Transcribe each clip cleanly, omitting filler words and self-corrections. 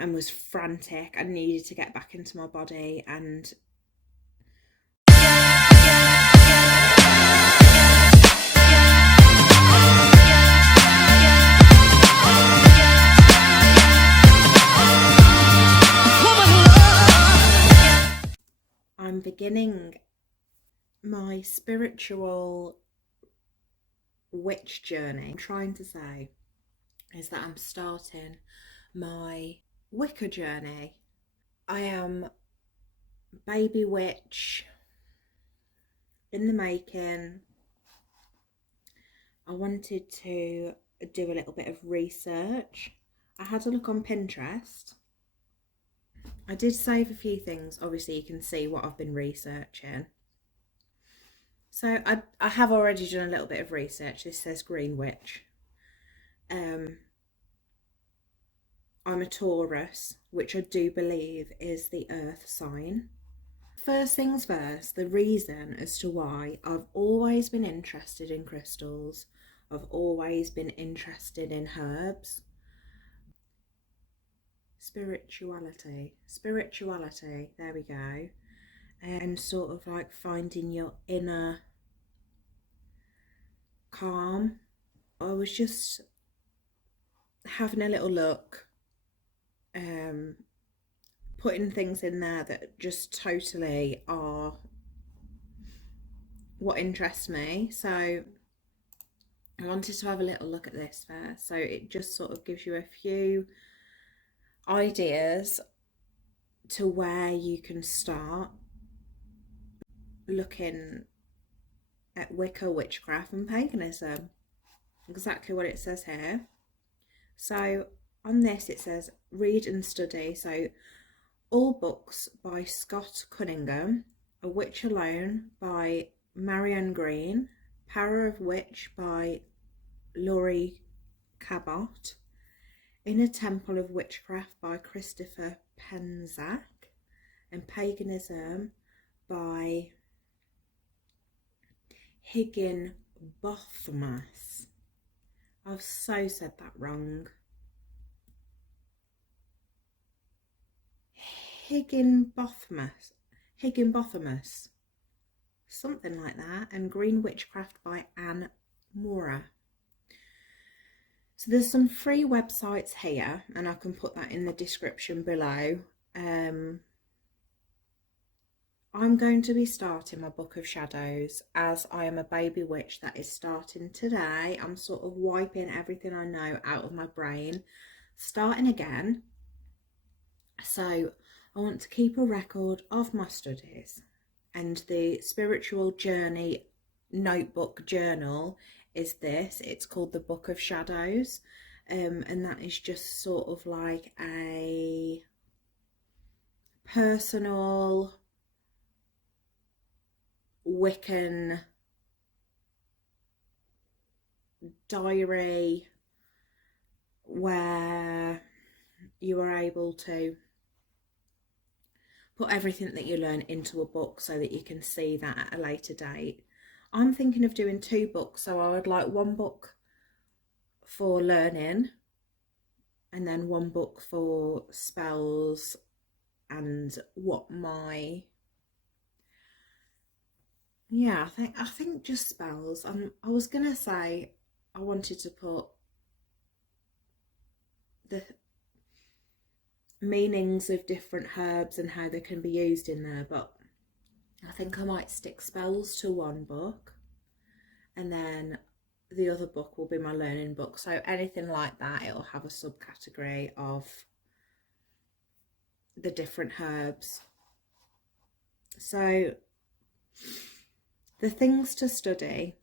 and was frantic and needed to get back into my body. And I'm beginning my spiritual witch journey. I'm trying to say is that I'm starting my Wicca journey. I am baby witch in the making. I wanted to do a little bit of research. I had a look on Pinterest. I did save a few things. Obviously you can see what I've been researching. So I have already done a little bit of research. This says Green Witch. I'm a Taurus, which I do believe is the earth sign. First things first, the reason as to why I've always been interested in crystals, I've always been interested in herbs. Spirituality, there we go. And sort of like finding your inner calm. I was just having a little look, putting things in there that just totally are what interests me. So I wanted to have a little look at this first. So it just sort of gives you a few ideas to where you can start looking at Wicca, witchcraft and paganism. Exactly what it says here. So on this it says read and study. So all books by Scott Cunningham, A Witch Alone by Marian Green, Power of Witch by Laurie Cabot, In a Temple of Witchcraft by Christopher Penczak, and Paganism by Higginbothams. I've so said that wrong. Higginbothams, something like that, and Green Witchcraft by Ann Moura. So there's some free websites here, and I can put that in the description below. I'm going to be starting my Book of Shadows, as I am a baby witch that is starting today. I'm sort of wiping everything I know out of my brain, starting again. So I want to keep a record of my studies, and the spiritual journey notebook journal is this. It's called the Book of Shadows, and that is just sort of like a personal Wiccan diary where you are able to put everything that you learn into a book so that you can see that at a later date. I'm thinking of doing 2 books, so I would like 1 book for learning and then 1 book for spells and what my I think just spells. I was gonna say I wanted to put the meanings of different herbs and how they can be used in there, but I think I might stick spells to 1 book, and then the other book will be my learning book. So anything like that, it'll have a subcategory of the different herbs. So the things to study,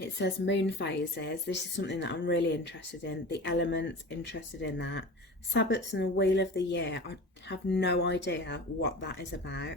it says moon phases. This is something that I'm really interested in. The elements, interested in that. Sabbats and the wheel of the year, I have no idea what that is about.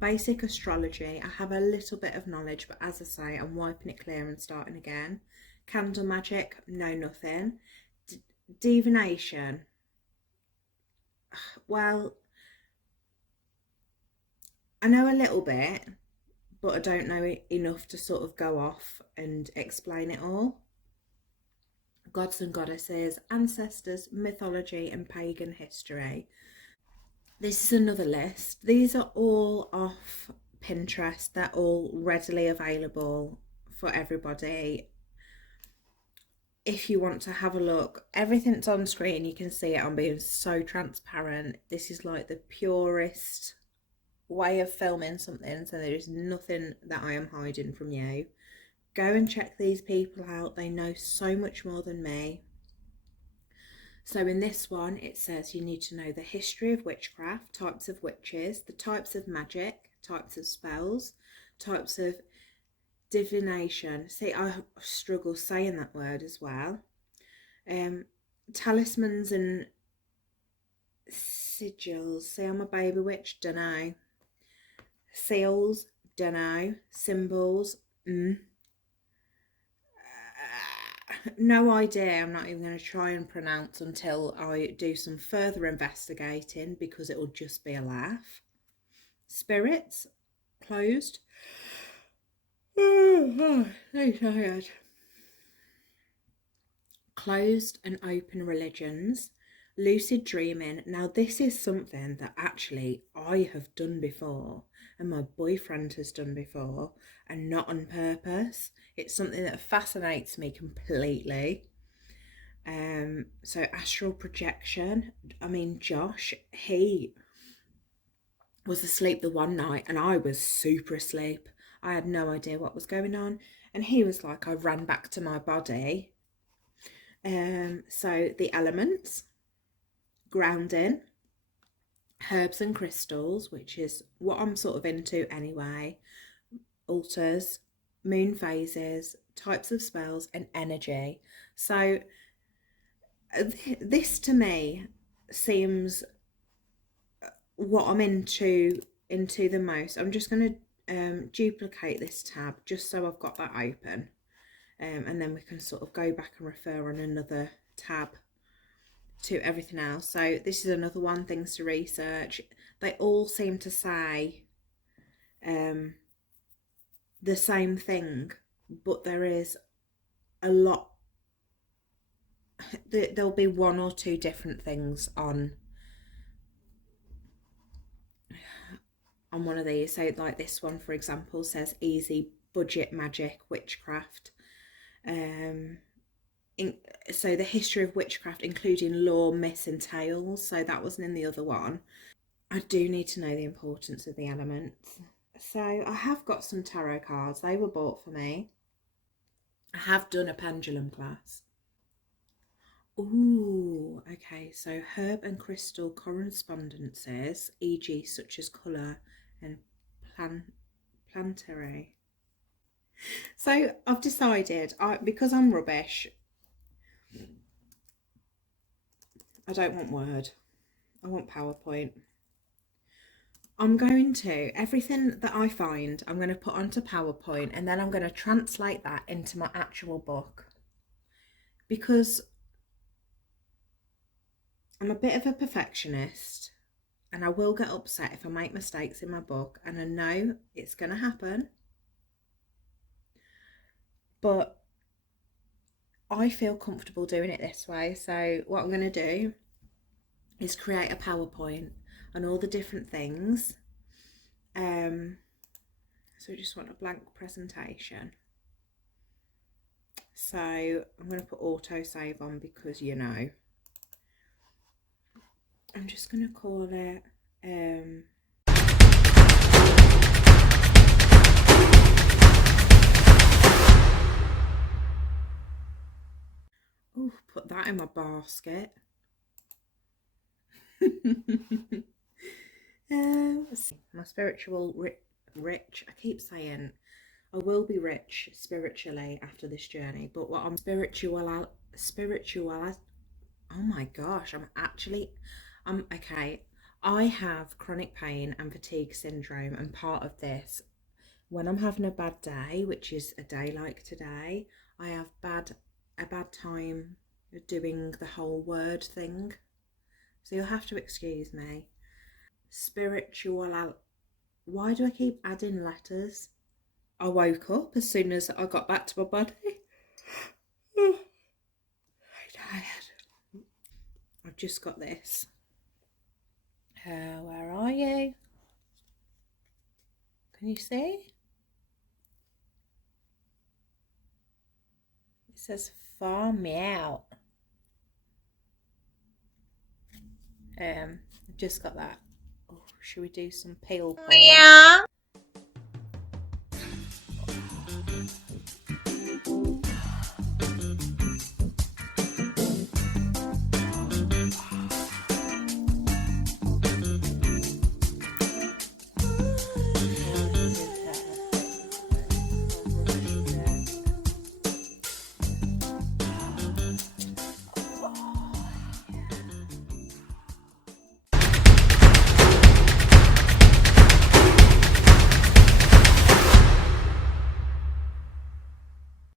Basic astrology, I have a little bit of knowledge, but as I say, I'm wiping it clear and starting again. Candle magic, know nothing. Divination, well, I know a little bit, but I don't know enough to sort of go off and explain it all. gods and goddesses, ancestors, mythology and pagan history. This is another list. These are all off Pinterest. They're all readily available for everybody. If you want to have a look, everything's on screen. You can see it. I'm being so transparent. This is like the purest way of filming something, so there is nothing that I am hiding from you. Go and check these people out. They know so much more than me. So in this one, it says you need to know the history of witchcraft, types of witches, the types of magic, types of spells, types of divination. See, I struggle saying that word as well. Talismans and sigils. See, I'm a baby witch, dunno. Seals, dunno. Symbols, no idea. I'm not even going to try and pronounce until I do some further investigating, because it will just be a laugh. Spirits, closed. Oh, so tired. Closed and open religions. Lucid dreaming. Now this is something that actually I have done before, and my boyfriend has done before, and not on purpose. It's something that fascinates me completely. So astral projection. I mean, Josh, he was asleep the one night and I was super asleep. I had no idea what was going on, and he was like, I ran back to my body. So the elements, grounding, herbs and crystals, which is what I'm sort of into anyway, altars, moon phases, types of spells and energy. So this to me seems what I'm into the most. I'm just going to duplicate this tab just so I've got that open, and then we can sort of go back and refer on another tab to everything else. So this is another one, things to research. They all seem to say the same thing, but there is a lot. There'll be one or two different things on one of these. So like this one, for example, says easy budget magic witchcraft. So the history of witchcraft, including lore, myths and tales. So that wasn't in the other one. I do need to know the importance of the elements. So I have got some tarot cards. They were bought for me. I have done a pendulum class. Ooh, okay. So herb and crystal correspondences, e.g. such as colour and planetary. So I've decided, because I'm rubbish, I don't want Word. I want PowerPoint. I'm going to, everything that I find, I'm going to put onto PowerPoint, and then I'm going to translate that into my actual book. Because I'm a bit of a perfectionist, and I will get upset if I make mistakes in my book, and I know it's going to happen. But I feel comfortable doing it this way. So what I'm going to do is create a PowerPoint on all the different things. So I just want a blank presentation. So I'm going to put auto save on because, you know, I'm just going to call it oh, put that in my basket. My spiritual rich, I keep saying I will be rich spiritually after this journey, but what I'm spiritual, oh my gosh, I'm okay. I have chronic pain and fatigue syndrome, and part of this, when I'm having a bad day, which is a day like today, I have a bad time doing the whole word thing. So you'll have to excuse me. Spiritual, why do I keep adding letters? I woke up as soon as I got back to my body. tired. I've just got this. Where are you? Can you see? It says farm me out. I've just got that. Oh, should we do some peel porn? Yeah.